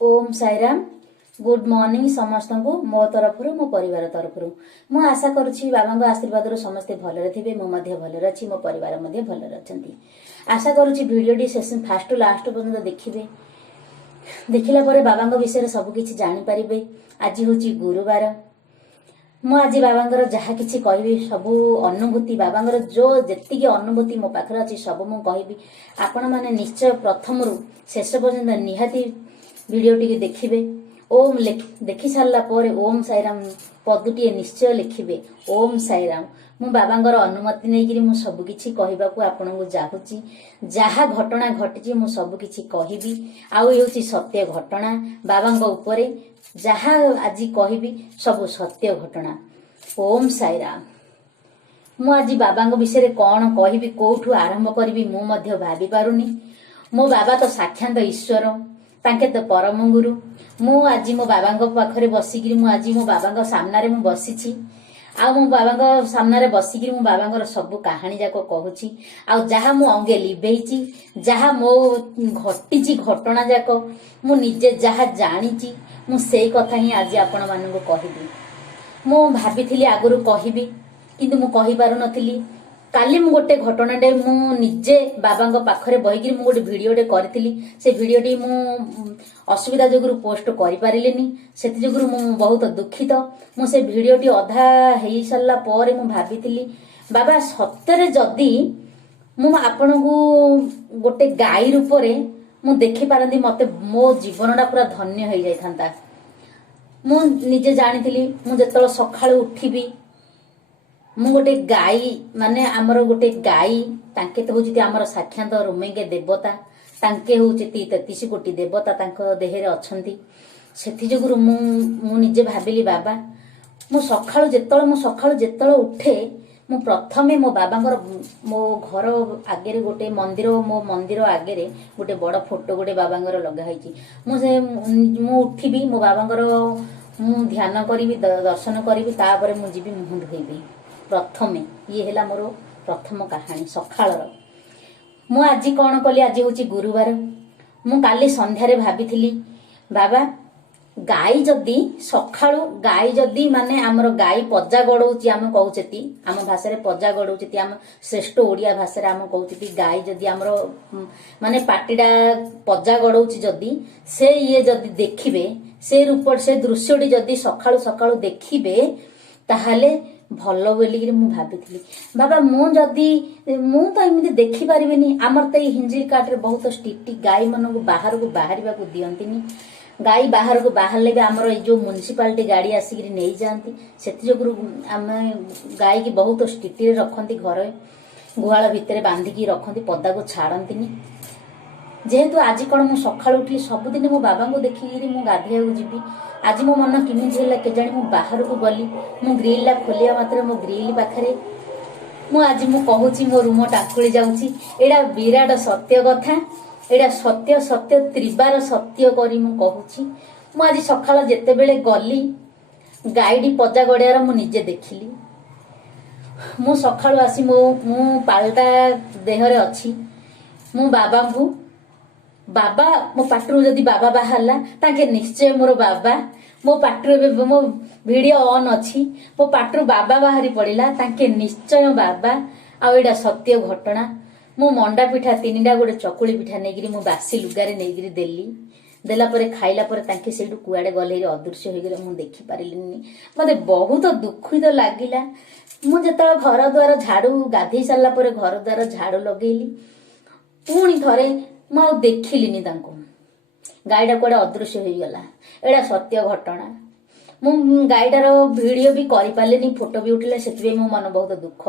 Om Sairam. Good morning समस्त को मो तरफ मो परिवार तरफ मु आशा करुछि बाबा आशीर्वाद समस्ते भलरे थिबे। मो मध्य भलरे अछि, मो परिवार मध्य भलरे अछंती। आशा करुछि वीडियोटी सेशन फास्ट टू लास्ट पर्यंत देखिबे। देखिला परे बाबा विषय सब किछि जानि परिबे। आज होछि गुरुवार। मु आज बाबा जहा किछि कहबी सबु अनुभूति बाबा जो जेतिकी अनुभूति मो पाखरे अछि सब मु कहबी। आपण माने निश्चय प्रथम रु शेष पर्यंत निहाती वीडियोटी देखिबे। ओम देखि सारला परे ओम साईराम पदुटिए निश्चय लिखिबे। ओम साईराम। मु बाबांगर अनुमति नेगिरी मु सब किछि कहिबाकू आपनकु जाहुची। जहा घटना घटिची मु सब किछि कहिबी। आउ हेउची सत्य घटना बाबांग उपरे जहा आज कहबी सब सत्य घटना। ओम साईराम। मु आज बाबांग विषय कौन कहबी कोठू आरंभ करबी मु मध्य भाबी पारुनी। मो बाबा तो साक्षात ईश्वर, तांके तो परम गुरु। मु आज मो बाबांग पाखरे बसिकिरी मु आज मो बाबांग सामनारे मु बसिछि। आ मो बाबांग सामनारे बसिकिरी मो बाबांगर सब कहानी जाको कहूछि। आ जहा मु अंगे लिबेइछि, जहा मो घटिछि घटना जाको मु निजे जहा जानिछि मु सेई कथा ही आज आपण माननको कहबी। मु भाबिथिली आगुरु कहबी किंतु मु कहि पारु नथिली। काली मु गोटे घटनाटे मु निजे बाबांग पाखरे बहिकिरी मु गोटे भिडियोटे करथिली। से भिडियोटी मु असुविधा जोगुरु पोस्ट करि पारिलेनी। सेति जोगुरु मु बहुत दुखित। मु से भिडियोटी अधा हेई सरला परे मु भाबिथिली बाबा सत्ୟରେ जदी मु आपनकु गोटे गाई रूपरे मु देखि पारंदी मते मो जीवनटा पूरा धन्य हेई जाय थांता। मु निजे जानिथिली मु जेतल सखाळु उठिबी मु गोटे गाई माने आमर गोटे गाई तांके तो होउछि आमर साक्षात रोमेंगे देवता। तांके होउछि 33 कोटी देवता तांको देहरे अछंती। सेथि जोगुरु मु निजे भाबिली बाबा मु सखाळु जेतल उठे मु प्रथमे मो बाबांगर मो घर आगे गोटे मंदिर, मो मंदिर आगे गोटे बड़ फोटो गोटे बाबांगर लगा हैछि। मु उठिबी मो बाबांगर मु ध्यान करिवि, दर्शन करिवि, तापरे मु जिबी मुह धोइबी। प्रथमे ये हेला मोर प्रथम कहानी सखाळर। मु आज कौन कली आज होछि गुरुवार। मु काली संध्यारे भाबिथिली बाबा गाई जदी सखाळु गाई जदी माने आमर गाई पजा गडौछि आम कहउछेती आम भाषा रे पजा गडौछेती आम श्रेष्ठ ओडिया भाषा रे आम कहउछेती गाई जदी आमर माने पाटीडा पजा गडौछि जदी से ये जदी देखिबे से रूप से दृश्यटी जदी सखाळु सखाळु देखिबे ताहाले भलो बोलिकी मु भाबिथिली बाबा मु तो एमती देखि पारिबेनी। आमर तो हिंजिल काट रे बहुत स्ट्रिक्ट गाई मनकु बाहर को बाहरिबा को दियंतिनी। गाई बाहर को बाहरले भी आमर जो म्युनिसिपालिटी गाड़ी आसिक नहीं जाती से आम गाई की बहुत स्ट्रिक्ट रखती। घर गुहाल भितर बांधिकी रखती, पदा को छाड़ती। जेहेतु आज कौन मु सकाळ उठी सबुदिन मो बाबा को देखिकी मु गाधेया जीवी। आज मो मन केमिति होला केजाणी मु बाहर को गली मु ग्रिल ला खोलिया मात्र मो ग्रिल पाखरे मु आज मु कहूची मो रूम टाकुली जाउची। एडा विराट सत्य कथा। एडा सत्य सत्य त्रिबार सत्य करी मु कहूची। मु आज सकाळ जेते बेले गली गाईडी पजा गड़ियार मु निजे देखिली। मु सकाळ आसी मु पाल्टा देहरे अछि। मु बाबा मो पाटरू जदि बाबा बाहरला ताके निश्चय मोर बाबा मो पाटरू मो वीडियो ऑन अछि। मो पाटरू बाबा बाहरी पड़िला ताके निश्चय बाबा। आ एडा सत्य घटना। मु मंडा पिठा 3टा गोटे चकुली पिठा नेगिरी मु बासी लुगारे नेगिरी देला परे खाइला परे ताके सेडु कुआडे गले अदृश्य हो गेले मु देखि पारिलिनी। मते बहुत दुखित लागिला। मु जेतल घर द्वार झाड़ू गाधई सारला परे घर द्वार झाड़ू लगेली पुणी थरे मु देखिलिनी तांको। गाईडा कुआडे अदृश्य हो गला। एडा सत्य घटना। मु गाईडार वीडियो भी करि पालेनी, फोटो भी उठिला, सेति मो मन बहुत दुख।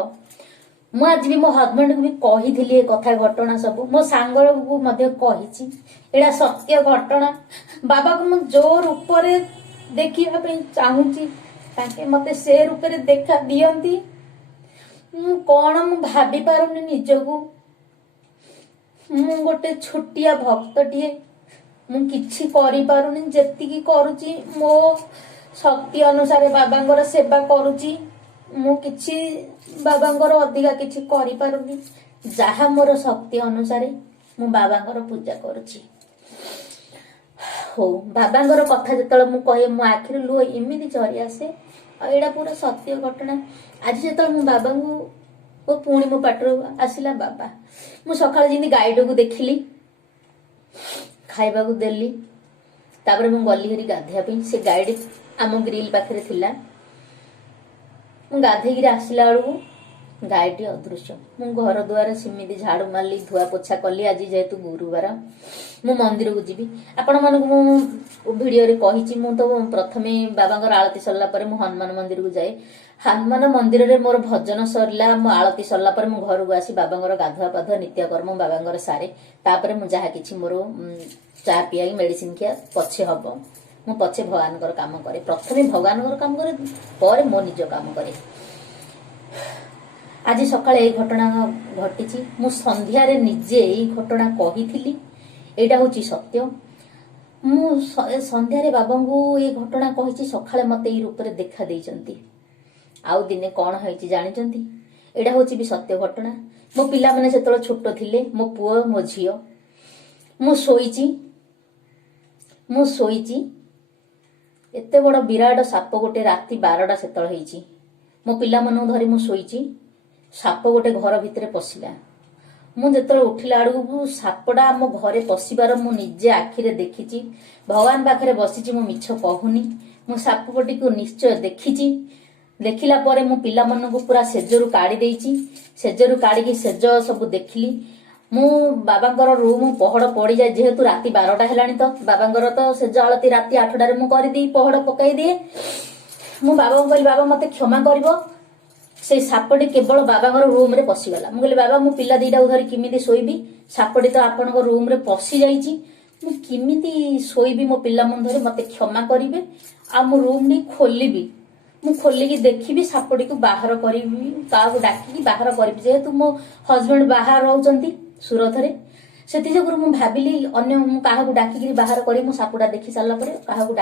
मु आज भी मो हस्बैंड को भी कहिथिली ए कथा घटना सब मो सांगळ को मध्ये कहिछि। एडा सत्य घटना। बाबा को मु जो रूप रे देखिबा पे चाहूची ताके मते से रूप रे देखा दियंती। मु कोन मु भाबी पारुनी निजको। मु गोटे छोटिया भक्तटिए मु किछि करि पारुनी। जेतिकी करूची मो शक्ति अनुसार बाबांगर सेवा करूची। मु किछि बाबांगर अधिका किछि करि पारुनी। जहा मोर शक्ति अनुसार मु बाबांगर पूजा करूची। ହଉ ବାବାଙ୍କର କଥା ଯେତେବେଳେ ମୁଁ କହେ ମୋ ଆଖିରୁ ଲୁହ ଏମିତି ଝରି ଆସେ। ଆଉ ଏଇଟା ପୁରା ସତ୍ୟ ଘଟଣା। ଆଜି ଯେତେବେଳେ ମୁଁ ବାବାଙ୍କୁ ପୁଣି ମୋ ପାଟିରୁ ଆସିଲା ବାବା, ମୁଁ ସକାଳେ ଯେମିତି ଗାଈଟାକୁ ଦେଖିଲି, ଖାଇବାକୁ ଦେଲି, ତାପରେ ମୁଁ ଗଲି ହେରି ଗାଧୋଇବା ପାଇଁ। ସେ ଗାଈଟି ଆମ ଗ୍ରିଲ ପାଖରେ ଥିଲା। ମୁଁ ଗାଧେଇକିରି ଆସିଲା ବେଳକୁ ଗାଈଟି ଅଦୃଶ୍ୟ। ମୁଁ ଘର ଦୁଆର ସେମିତି ଝାଡୁ ମାରିଲି, ଧୁଆ ପୋଛା କଲି। ଆଜି ଯେହେତୁ ଗୁରୁବାର ମୁଁ ମନ୍ଦିରକୁ ଯିବି। ଆପଣମାନଙ୍କୁ ମୁଁ ଭିଡିଓରେ କହିଛି, ମୁଁ ତ ପ୍ରଥମେ ବାବାଙ୍କର ଆଳତି ସରିଲା ପରେ ମୁଁ ହନୁମାନ ମନ୍ଦିରକୁ ଯାଏ। ହନୁମାନ ମନ୍ଦିରରେ ମୋର ଭଜନ ସରିଲା, ମୋ ଆଳତି ସରିଲା ପରେ ମୁଁ ଘରକୁ ଆସି ବାବାଙ୍କର ଗାଧୁଆ ପାଧୁଆ ନିତ୍ୟକର୍ମ ବାବାଙ୍କର ସାରେ। ତାପରେ ମୁଁ ଯାହା କିଛି ମୋର ଚା ପିଆ ମେଡିସିନ ଖିଆ ପଛେ ହବ, ମୁଁ ପଛେ ଭଗବାନଙ୍କର କାମ କରେ। ପ୍ରଥମେ ଭଗବାନଙ୍କର କାମ କରେ, ପରେ ମୋ ନିଜ କାମ କରେ। ଆଜି ସକାଳେ ଏଇ ଘଟଣା ଘଟିଛି। ମୁଁ ସନ୍ଧ୍ୟାରେ ନିଜେ ଏଇ ଘଟଣା କହିଥିଲି। ଏଇଟା ହଉଛି ସତ୍ୟ। ମୁଁ ସନ୍ଧ୍ୟାରେ ବାବାଙ୍କୁ ଏଇ ଘଟଣା କହିଛି, ସକାଳେ ମତେ ଏଇ ରୂପରେ ଦେଖା ଦେଇଛନ୍ତି। ଆଉ ଦିନେ କଣ ହେଇଛି ଜାଣିଛନ୍ତି? ଏଇଟା ହଉଛି ବି ସତ୍ୟ ଘଟଣା। ମୋ ପିଲାମାନେ ଯେତେବେଳେ ଛୋଟ ଥିଲେ, ମୋ ପୁଅ ମୋ ଝିଅ, ମୁଁ ଶୋଇଛି ଏତେ ବଡ ବିରାଟ ସାପ ଗୋଟେ, ରାତି 12ଟା ସେତେବେଳେ ହେଇଛି। ମୋ ପିଲାମାନଙ୍କୁ ଧରି ମୁଁ ଶୋଇଛି, ସାପ ଗୋଟେ ଘର ଭିତରେ ପଶିଲା। ମୁଁ ଯେତେବେଳେ ଉଠିଲା ବେଳକୁ ସାପଟା ଆମ ଘରେ ପଶିବାର ମୁଁ ନିଜେ ଆଖିରେ ଦେଖିଛି। ଭଗବାନ ପାଖରେ ବସିଛି, ମୁଁ ମିଛ କହୁନି। ମୁଁ ସାପଟିକୁ ନିଶ୍ଚୟ ଦେଖିଛି। ଦେଖିଲା ପରେ ମୁଁ ପିଲାମାନଙ୍କୁ ପୁରା ସେଜରୁ କାଢି ଦେଇଛି। ସେଜରୁ କାଢିକି ସେଜ ସବୁ ଦେଖିଲି। ମୁଁ ବାବାଙ୍କର ରୁମ ପହଡ ପଡିଯାଏ, ଯେହେତୁ ରାତି 12ଟା ହେଲାଣି, ତ ବାବାଙ୍କର ତ ସେଜ ଆଳତି ରାତି 8ଟାରେ ମୁଁ କରିଦିଏ, ପହଡ ପକାଇ ଦିଏ। ମୁଁ ବାବାଙ୍କୁ କହିଲି, ବାବା ମତେ କ୍ଷମା କରିବ, ସେଇ ସାପଟି କେବଳ ବାବାଙ୍କର ରୁମରେ ପଶିଗଲା। ମୁଁ କହିଲି, ବାବା ମୁଁ ପିଲା ଦିଟାକୁ ଧରି କେମିତି ଶୋଇବି? ସାପଟି ତ ଆପଣଙ୍କ ରୁମରେ ପଶି ଯାଇଛି, ମୁଁ କେମିତି ଶୋଇବି ମୋ ପିଲାମାନଙ୍କୁ ଧରି? ମତେ କ୍ଷମା କରିବେ, ଆଉ ମୁଁ ରୁମଟି ଖୋଲିବି, ମୁଁ ଖୋଲିକି ଦେଖିବି, ସାପଟିକୁ ବାହାର କରିବି, କାହାକୁ ଡାକିକି ବାହାର କରିବି। ଯେହେତୁ ମୋ ହଜବେଣ୍ଡ ବାହାର ରହୁଛନ୍ତି ସୁରତରେ, ସେଥିଯୋଗୁଁ ମୁଁ ଭାବିଲି ମୁଁ କାହାକୁ ଡାକିକିରି ବାହାର କରିବି। ମୁଁ ସାପଟା ଦେଖି ସାରିଲା ପରେ କାହାକୁ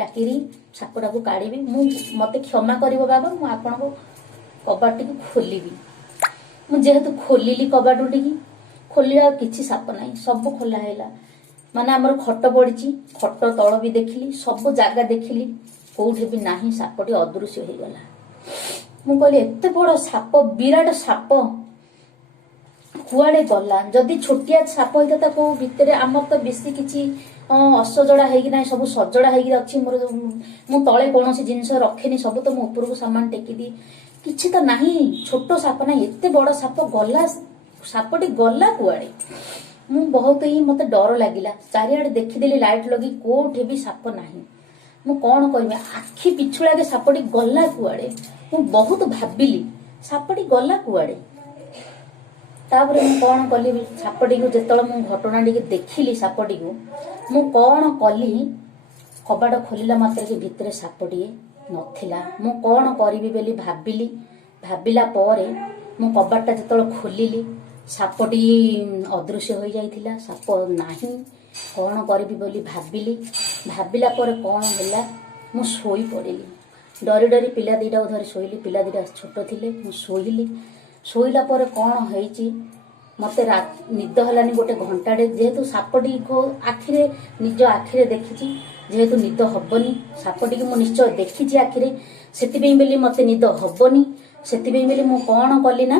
ଡାକିରି ସାପଟାକୁ କାଢିବି। ମତେ କ୍ଷମା କରିବ ବାବା, ମୁଁ ଆପଣଙ୍କ କବାଟଟିକୁ ଖୋଲିବି। ମୁଁ ଯେହେତୁ ଖୋଲିଲି କବାଟଟିକି, ଖୋଲିଲା କିଛି ସାପ ନାହିଁ, ସବୁ ଖୋଲା ହେଲା। ମାନେ ଆମର ଖଟ ପଡିଛି, ଖଟ ତଳ ବି ଦେଖିଲି, ସବୁ ଜାଗା ଦେଖିଲି, କୋଉଠି ବି ନାହିଁ। ସାପଟି ଅଦୃଶ୍ୟ ହେଇଗଲା। ମୁଁ କହିଲି, ଏତେ ବଡ ସାପ, ବିରାଟ ସାପ କୁଆଡେ ଗଲା? ଯଦି ଛୋଟିଆ ସାପ ହେଇଥାନ୍ତା କୋଉ ଭିତରେ, ଆମର ତ ବେଶୀ କିଛି ଅସଜଡା ହେଇକି ନାହିଁ, ସବୁ ସଜଡା ହେଇକି ଅଛି। ମୁଁ ତଳେ କୌଣସି ଜିନିଷ ରଖେନି, ସବୁ ତ ମୁଁ ଉପରକୁ ସାମାନ ଟେକି ଦିଏ। କିଛି ତ ନାହିଁ, ଛୋଟ ସାପ ନାହିଁ, ଏତେ ବଡ ସାପ ଗଲା। ସାପଟି ଗଲା କୁଆଡେ? ମୁଁ ବହୁତ ମତେ ଡର ଲାଗିଲା। ଚାରିଆଡେ ଦେଖିଦେଲି ଲାଇଟ ଲଗେଇ, କୋଉଠି ବି ସାପ ନାହିଁ। ମୁଁ କଣ କରିବି? ଆଖି ପିଛୁଳାକେ ସାପଟି ଗଲା କୁଆଡେ? ମୁଁ ବହୁତ ଭାବିଲି, ସାପଟି ଗଲା କୁଆଡେ? ତାପରେ ମୁଁ କଣ କଲି? ସାପଟିକୁ ଯେତେବେଳେ ମୁଁ ଘଟଣା ଟିକେ ଦେଖିଲି, ସାପଟିକୁ ମୁଁ କଣ କଲି? କବାଟ ଖୋଲିଲା ମାତ୍ରକେ ଭିତରେ ସାପଟିଏ ନଥିଲା। ମୁଁ କଣ କରିବି ବୋଲି ଭାବିଲା ପରେ ମୁଁ କବାଟଟା ଯେତେବେଳେ ଖୋଲିଲି, ସାପଟି ଅଦୃଶ୍ୟ ହୋଇଯାଇଥିଲା, ସାପ ନାହିଁ। କଣ କରିବି ବୋଲି ଭାବିଲା ପରେ କଣ ହେଲା? ମୁଁ ଶୋଇ ପଡିଲି। ଡରି ଡରି ପିଲା ଦିଟାକୁ ଧରି ଶୋଇଲି। ପିଲା ଦିଟା ଛୋଟ ଥିଲେ। ମୁଁ ଶୋଇଲା ପରେ କଣ ହେଇଛି? ମତେ ନିଦ ହେଲାନି ଗୋଟେ ଘଣ୍ଟାଟେ। ଯେହେତୁ ସାପଟି ନିଜ ଆଖିରେ ଦେଖିଛି, ଯେହେତୁ ନିଦ ହବନି। ସାପଟିକୁ ମୁଁ ନିଶ୍ଚୟ ଦେଖିଛି ଆଖିରେ, ସେଥିପାଇଁ ବୋଲି ମତେ ନିଦ ହବନି। ସେଥିପାଇଁ ବୋଲି ମୁଁ କଣ କଲି ନା,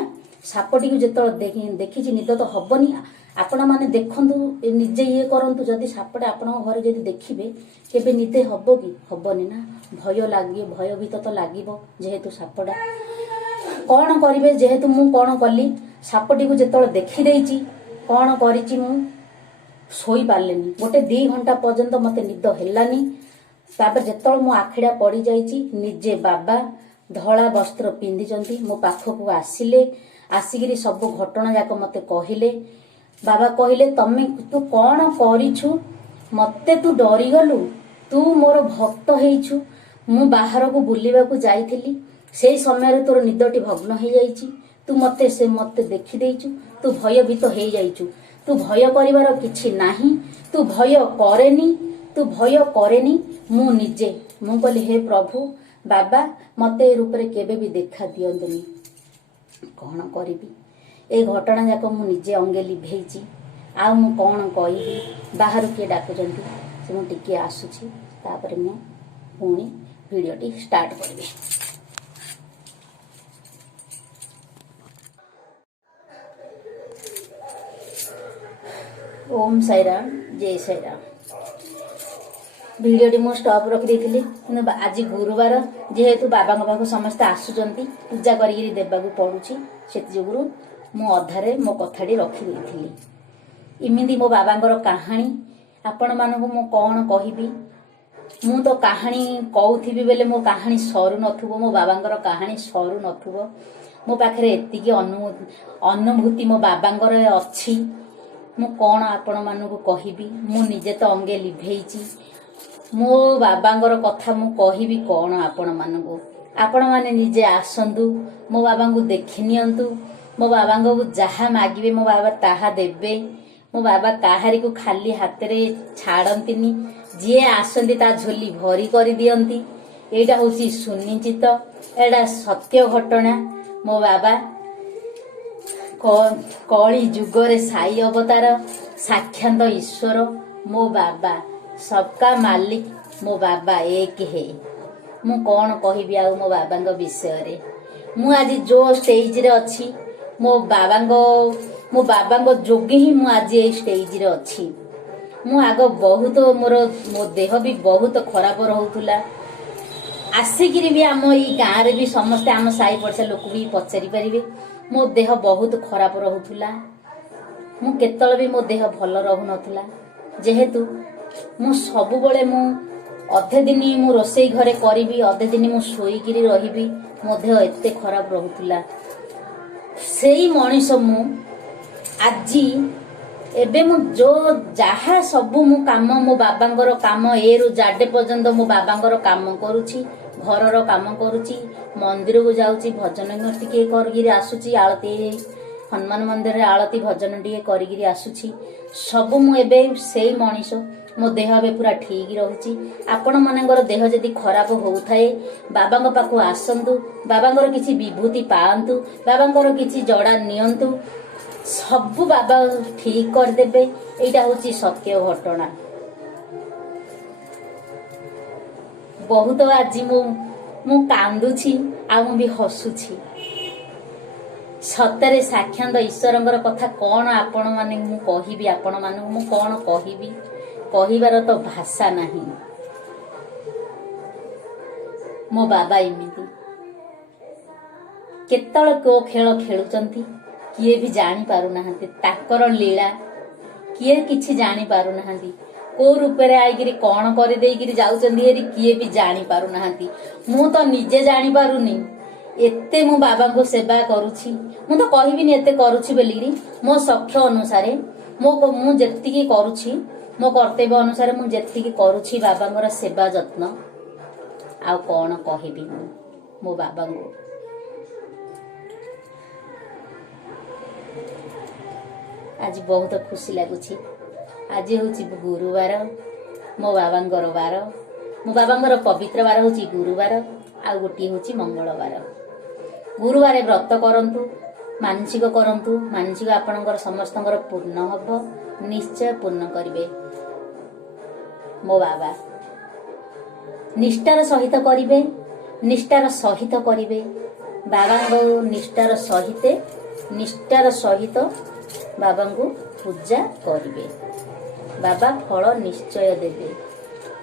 ସାପଟିକୁ ଯେତେବେଳେ ଦେଖିଛି, ନିଦ ତ ହବନି। ଆପଣ ମାନେ ଦେଖନ୍ତୁ, ନିଜେ କରନ୍ତୁ। ଯଦି ସାପଟା ଆପଣଙ୍କ ଘରେ ଯଦି ଦେଖିବେ, କେବେ ନିଦ ହବ କି? ହବନି ନା। ଭୟଭୀତ ତ ଲାଗିବ, ଯେହେତୁ ସାପଟା। କଣ କରିବେ? ଯେହେତୁ ମୁଁ କଣ କଲି, ସାପଟିକୁ ଯେତେବେଳେ ଦେଖିଦେଇଛି, କଣ କରିଛି? ମୁଁ ଶୋଇ ପାରିଲିନି। 1-2 ଘଣ୍ଟା ପର୍ଯ୍ୟନ୍ତ ମତେ ନିଦ ହେଲାନି। ତାପରେ ଯେତେବେଳେ ମୋ ଆଖିଟା ପଡିଯାଇଛି, ନିଜେ ବାବା ଧଳା ବସ୍ତ୍ର ପିନ୍ଧିଛନ୍ତି ମୋ ପାଖକୁ ଆସିକିରି ସବୁ ଘଟଣା ଯାକ ମତେ କହିଲେ। ବାବା କହିଲେ, ତୁ କଣ କରିଛୁ? ମତେ ତୁ ଡରିଗଲୁ? ତୁ ମୋର ଭକ୍ତ ହେଇଛୁ। ମୁଁ ବାହାରକୁ ବୁଲିବାକୁ ଯାଇଥିଲି, ସେଇ ସମୟରେ ତୋର ନିଦଟି ଭଗ୍ନ ହେଇଯାଇଛି। ତୁ ମତେ ଦେଖିଦେଇଛୁ, ତୁ ଭୟଭୀତ ହେଇଯାଇଛୁ। ତୁ ଭୟ କରିବାର କିଛି ନାହିଁ। ତୁ ଭୟ କରେନି। ମୁଁ କହିଲି, ହେ ପ୍ରଭୁ, ବାବା ମତେ ଏ ରୂପରେ କେବେ ବି ଦେଖା ଦିଅନ୍ତୁନି। କଣ କରିବି? ଏଇ ଘଟଣା ଯାକ ମୁଁ ନିଜେ ଅଙ୍ଗେ ଲିଭେଇଛି। ଆଉ ମୁଁ କଣ କହିବି? ବାହାରୁ କିଏ ଡାକୁଛନ୍ତି, से मुझे टिके आसूची तापर मैं पुणी भिडियोटी स्टार्ट करी। ओम साईराम जय साईराम। भिडियोटी मु स्टॉप रखी कि आज गुरुवार जेहेतु बाबा पाखु समस्ते आसुचंती पूजा करी देवाक पड़ुची से जोगुरु मु अधारे मो कथाटी रखी देइथिली। इमिदी मो बाबांकर कहानी आपण मानकु मु कौन कहबी। मु तो कहानी कहूथी बेले मो कहानी सरू नथुबो, मो बाबांकर कहानी सरू नथुबो। मो पाखरे एतिकी अनुभूति मो बाबांकर अछि। मु कौन आपण मानकु कहबी। मु निजे तो अंगे लिभेइची। मो बाबांकर कथा मु कहबी कौन आपण मानकु। आपण माने निजे आसंतु मो बाबांकु देखि नियंतु। मो बाबांकु जहा मागिबे मो बाबा ताहा देबे। मो बाबा काहारी को खाली हाथ रे छाड़ंतीनी, जे आसंती ता झोली भरी करी दियंती। एटा होची सुनिश्चित, एटा सत्य घटना। मो बाबा कली जुगरे साई अवतार, साक्षात ईश्वर। मो बाबा सबका मालिक, मो बाबा एक है। मु कौन कहबी आ मो बाबांग विषय रे। मु आज जो स्टेज रे अछि मो बाबांग जोगी ही मु आज ए स्टेज रे अछि। मु आग बहुत मो देह भी बहुत खराब रहउतुला। आसिकिरी भी आम ई गाँव रे भी समस्ते आम साई पड़सा लोक भी पचारि पारिबे मो देह बहुत खराब रहउतुला। मु केतल भी मो देह भल रहु नथुला। जेहेतु मु सबु बळे मु अधे दिन मु रोसई घरे करिबी, अधे दिन मु सोईकिरी रहिबी। मो देह एते खराब रहउतुला। सेई मनीष मु आजी एबे मु जो जहा सबु मु काम मो बाबांकर काम ए रु जाडे पर्यंत मो बाबांकर काम करूची, घरर काम करूची, मंदिर को जाउची, भजन टिके करगिरी आसुची, आळती हनुमान मंदिर रे आळती भजन टिके करगिरी आसुची। सबु मु एबे सेई मनीष। मो देह एबे पूरा ठीक रहुची। आपण मानकर देह जदि खराब होउथाए बाबांग पाखु आसंतु, बाबांकर किछि विभूति पाआंतु, बाबांकर किछि जड़ा नियंतु, सबु बाबा ठीक कर देबे। एटा होची सत्य घटना। बहुत आज मु कांदुची आ मु भी हसुची। सतरे साक्षात ईश्वरंकर कथा कौन आपण माने मु कहबी। आपण मानकु मु कौन कहबी, कहिबार तो भाषा नाही। मो बाबा इमिति केतल को खेल खेलुचंती किए भी जानी पारु नाहंती। ताकर लीला किए किछि जानी पारु नाहंती। को रूपरे आइगिरी कौन करि देइगिरी जाउचंदी हेरी किए भी जानी पारु नाहंती। मु तो निजे जानी पारुनी। एते मो बाबा को सेवा करूची। मु तो कहबिनी एते करूची बेलिगिरी मो सख्य अनुसारे मु जेतिकी करूची, मो कर्तव्य अनुसार मु जेतिकी करूची बाबांकर सेवा जत्न। आ कौन कहबी मो बाबा को। आज बहुत खुशी लगुची। आज होची गुरुवार, मो बाबांकर बार। मो बाबांकर पवित्र बार होची गुरुवार, आ गोटी होची मंगलवार। गुरुवारे व्रत करंतु, मानसिक करंतु। मानसिक आपणकर समस्तଙ୍କର पूर्ण हब, निश्चय पूर्ण करिवे। मो बाबा निष्ठार सहित करिवे, निष्ठार सहित करिवे। बाबांगो निष्ठार सहित बाबांगो पूजा करिवे। बाबा फल निश्चय देवे।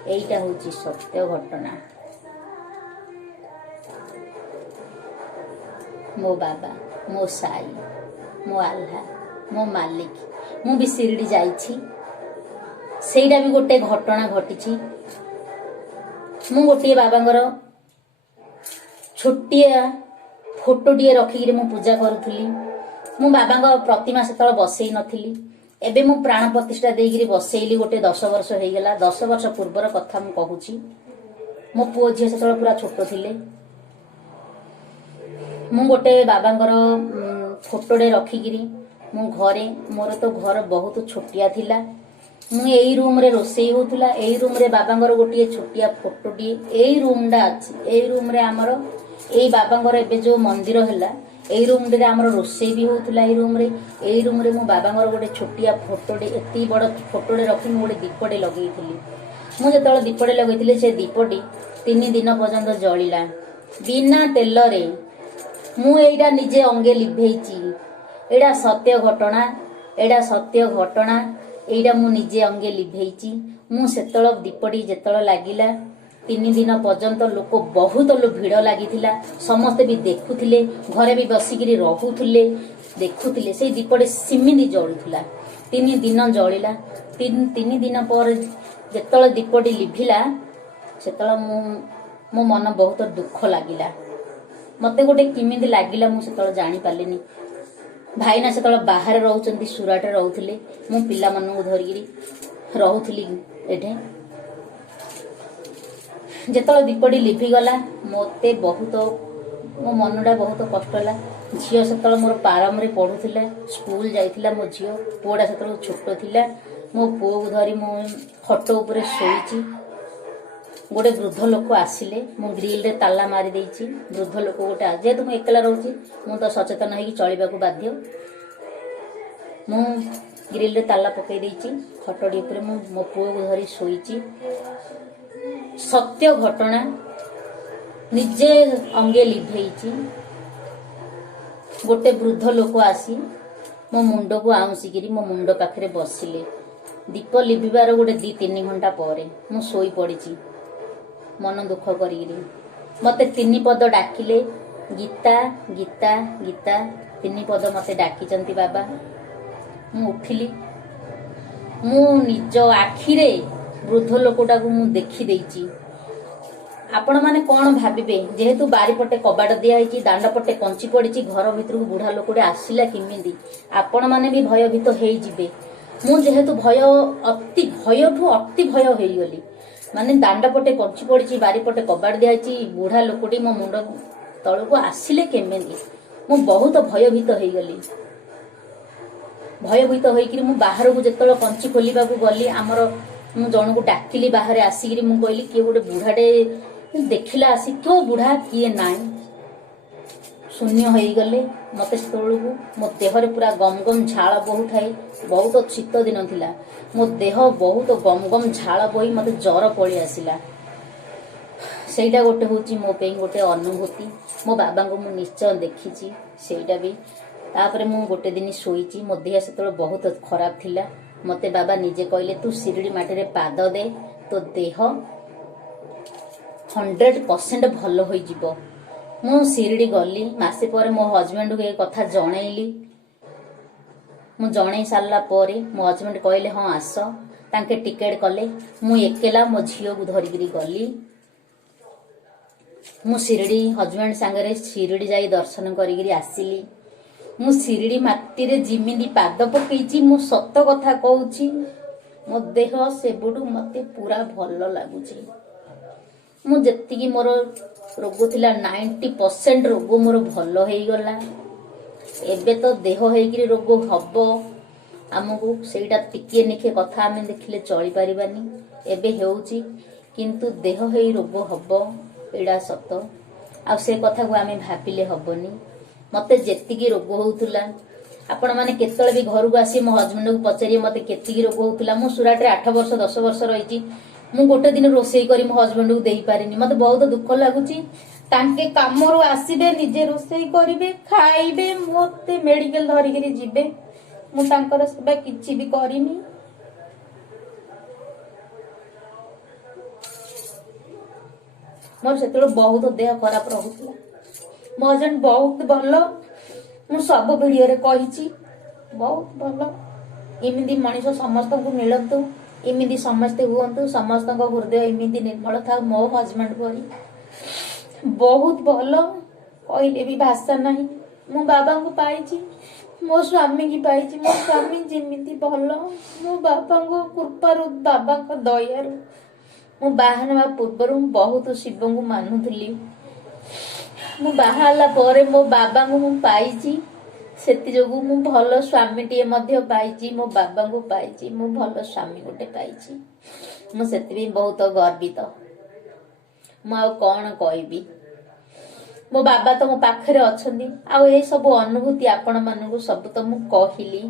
एइटा होची सत्य घटना। मो बाबा, मो साई, मो आल्हा, मो मालिक। मु भी शिरडी जाइछि। सेइडा भी गोटे घटना घटिछि। मु गोटे बाबांगर छोटिया फोटोटिए रखिकिरी मु पूजा करुथुली। मु बाबांग प्रतिमा सेतल बसई नथिली। एबे मु प्राण प्रतिष्ठा देइगिरी बसैली। गोटे 10 वर्ष हेगला। 10 वर्ष पूर्वर कथा मु कहूची। मो पुओ झियो सेतल पूरा छोटो थिले। मु गोटे बाबांगर फोटोडे रखिकिरी मु घरे, मोर तो घर बहुत छोटिया थिला। मु एई रूम रे रोसई होतुला। एई रूम रे बाबांगर गोटे छोटिया फोटोटी एई रूम डा अछि। एई रूम रे हमर एई बाबांगर एबे जो मंदिर हैला एई रूम रे आमर रोषेई भी होउथला। एई रूम रे मो बाबांगर गोटे छोटिया फोटोटे एति बड़ फोटोटे रखी मु गोटे दीपटे लगेइथिली। मु जेतବେଳେ दीपटे लगेइथिली से दीपटी 3 दिन पर्यंत जलिला बिना तेल रे। मु एइडा निजे अंगे लिभेइची। एइडा सत्य घटना, एइडा सत्य घटना। एइडा मु निजे अंगे लिभेइची। मु सेतବେଳେ दीपटी जेतବେଳେ लागिला 3 दिन पर्यंत लोक बहुत भिड़ लागिथिला। समस्ते भी देखुथिले, घरे भी बसिकिरी रहुथिले, देखुथिले। से दीपटे सिमिदी जळुथिला। 3 दिन जळिला। 3 दिन पर जेतବେଳେ दीपटी लिभिला सेतବେଳେ मो मन बहुत दुख लागिला। मते गोटे किमिदी लागिला मु सेतବେଳେ जानि पालिनी। भाईना सेतବେଳେ बाहर रहउचंती, सुराट रहउथिले। मु पिला मनन धरिगिरी रहउथिली एठे। जेतବେଳେ दीपटी लिभि गला मते बहुत मो मनटा बहुत कष्ट होला। झियो सेतବେଳେ मोर पारमरे पढुथिला, स्कूल जाइथिला। मो झियो पुओडा सेतବେଳେ छोटो थिला। मो पुओ को धरी मो खटो उपरे सोईची। गोटे वृद्ध लोक आसिले। मु ग्रिल रे ताला मारी देइची। वृद्ध लोक गोटे जेहेतु मु एकला रहउची मु तो सचेतन होई चलिबाकू बाध्य। मु ग्रिल रे ताला पकई देइची। खटोडी उपरे मु मो पुओ को धरी सोईची। सत्य घटना निजे अंगे लिभेइची। गोटे वृद्ध लोक आसी मो मुंड को आउंसिकिरी मो मुंड पाखरे बसिले। दीप लिभिबार गोटे 2-3 घंटा पर मु सोई पड़ीची मन दुख करिगिरी। मते 3 पद डाकिले, गीता गीता गीता 3 पद मते डाकिचंती बाबा। मु उठिली। मु निज आखिरे वृद्ध लोकटा को मु देखी देइची। आपण माने कोन भाबिबे जेहेतु बारीपटे कबाड़ दिया है कि दांड पटे कंची पड़ी घर भीतर को बुढ़ा लोकटे आसिला किमिदी आपण माने भी भयभीत हेई जिबे। मु जेहेतु भयठू अति भय हेई गली। माने दांड पटे कंची पड़ी बारीपटे कबाड़ दिया है बुढ़ा लोकटी मो मुंड तळ को आसिले केमिदी मु बहुत भयभीत हेई गली। भयभीत होइकिरी मु बाहर को जेतळ कंची खोलिबा को गली आमर मु जण को डाकिली बाहर आसिकिरी मु कहली कि गोटे बुढ़ाटे देखिला आसी क्यों बुढ़ा किए नाई शून्य हो गले। मते सेतळकू मो देहरे पूरा गम गम झाळ बहु थाए। बहुत शीत दिन थिला। मो देह बहुत गम गम झाळ बही मते जर पळी आसिला। सेटा गोटे होची मो पे गोटे अनुभूति। मो बाबा को मु निश्चय देखिची सेटा भी। तापरे मु गोटे दिन सोईची। मो देह सेतळ बहुत खराब थिला। मते बाबा निजे कहले तू शिरडी माटी रे पाद दे तो देह 100% भल होई जिवो। मु शिरडी गली। मासे पर मो हजबैंड को ए कथा जणैली। मु जणै सारला परे मो हजबैंड कहले हां आस। तांके टिकेट कले। मु एकेला मो झियो को धरिगिरी गली। मु शिरडी हजबैंड सांगरे शिरडी जाई दर्शन करिगिरी आसिली। मु शिरडी माटी रे जिमिदी पाद पकेइची मु सत कथा कहूची मो देह सेबुडू मते पूरा भल लागुची। मु जेतिकी मोर रोग थिला 90% रोग मोर भल हेई गला। एबे तो देह हेइकिरी रोग हबो हमकू सेटा टिके निखे कथा आमे देखिले चली परिबानी। एबे हेउची किंतु देह हेई रोग हबो एडा सत। आ से कथा को आमे भाबिले हबोनी। मते जेतिकी रोग होउथुला आपण माने केतळे भी घर को आसी मो हजबैंड को पचारि मते केतिकी रोग होउथुला। मु सुराट रे 8 वर्ष 10 वर्ष रहिची। मु गोटे दिन रोषेई करी मो हजबैंड को देई पारिनी। मते बहुत दुख लागुची। तांके कामरो आसीबे निजे रोषेई करिवे खाइबे मोते मेडिकल धरिगिरी जिबे। मु तांकर सेबा किछि भी करिनी। मोर सेतलो बहुत देह खराब रहुतला। मो हजबैंड बहुत भल। मु सब वीडियो रे कहिची बहुत भल। इमिदी मनीष समस्त को मिलतु इमिदी समस्ते हुअन्तु समस्त हृदय इमिदी निर्मल था। मो हजबैंड परी बहुत भल कहले भी भाषा नहीं। मो बाबा को पाइची मो स्वामी की पाइची। मो स्वामी जिमिदी भल मो बाबा को कृपारु बाबा का दयारु मो बाहर पूर्व बहुत शिव को मानुली। मु बाहाला परे मो बाबा को मु पाइची सेति जोगु मु भल स्वामी टिए मध्य पाइची। मो बाबा को पाइची मु भल स्वामी गोटे पाइची। मु सेति भी बहुत गर्वित। मु आ कोन कहबी मो बाबा तो मो पाखरे अछंती आ ए सब अनुभूति आपण मानकु सब तो मु कहिली।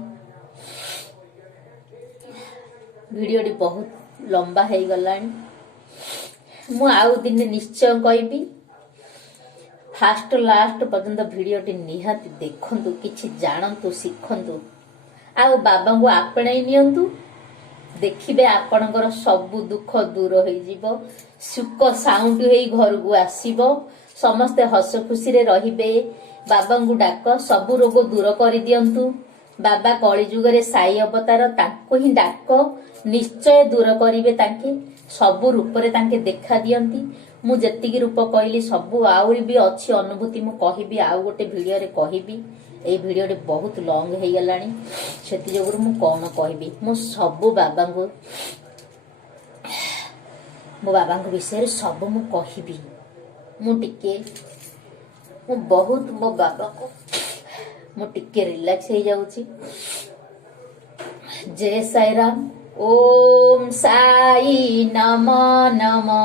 वीडियोटी बहुत लंबा है गलानी मु आउ दिन निश्चय कहबी फास्ट लास्ट पर्यंत वीडियोटी निहाती देखंतु किछि जानंतु शिखंतु आ बाबा को आपणाई नियंतु देखिबे आपणकर सब दुख दूर हो जिवो सुख साउंड हेई घर को आसीबो समस्ते हस खुशी रे रहिबे। बाबा को डाक सब रोग दूर कर दियंतु बाबा कली जुग रे साई अवतार ताको ही डाक निश्चय दूर करिवे तांके सब रूप रे तांके देखा दियंती। मु जेतिकी रूप कहली सब आउरी भी अच्छी अनुभूति मु कहबी आउ गोटे वीडियो रे कहबी। एई वीडियोटी बहुत लॉन्ग हे गलानी सेति जोगुरु मु कोन कहबी मु सब बाबा को मो बाबा को विषय सब मु कहबी। मु टिके मु बहुत मो बाबा को मु टिके रिलैक्स हे जाउची। जय साई राम। ओम साई नमो नमो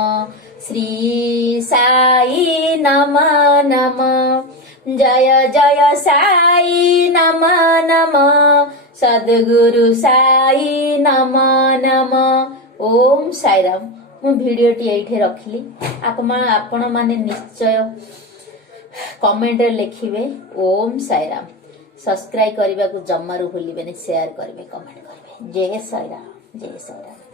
श्री साई नमो नमो जय जय साई नमो नमो सद्गुरु साई नमो नमो। ओम साई राम। मु वीडियोटी एठे रखिली आपण माने निश्चय कमेंट रे लिखिबे ओम साई राम। सब्सक्राइब करबा को जम्मारू भूलिबेनी शेयर करबे कमेंट करबे। जय साई राम जय साई राम।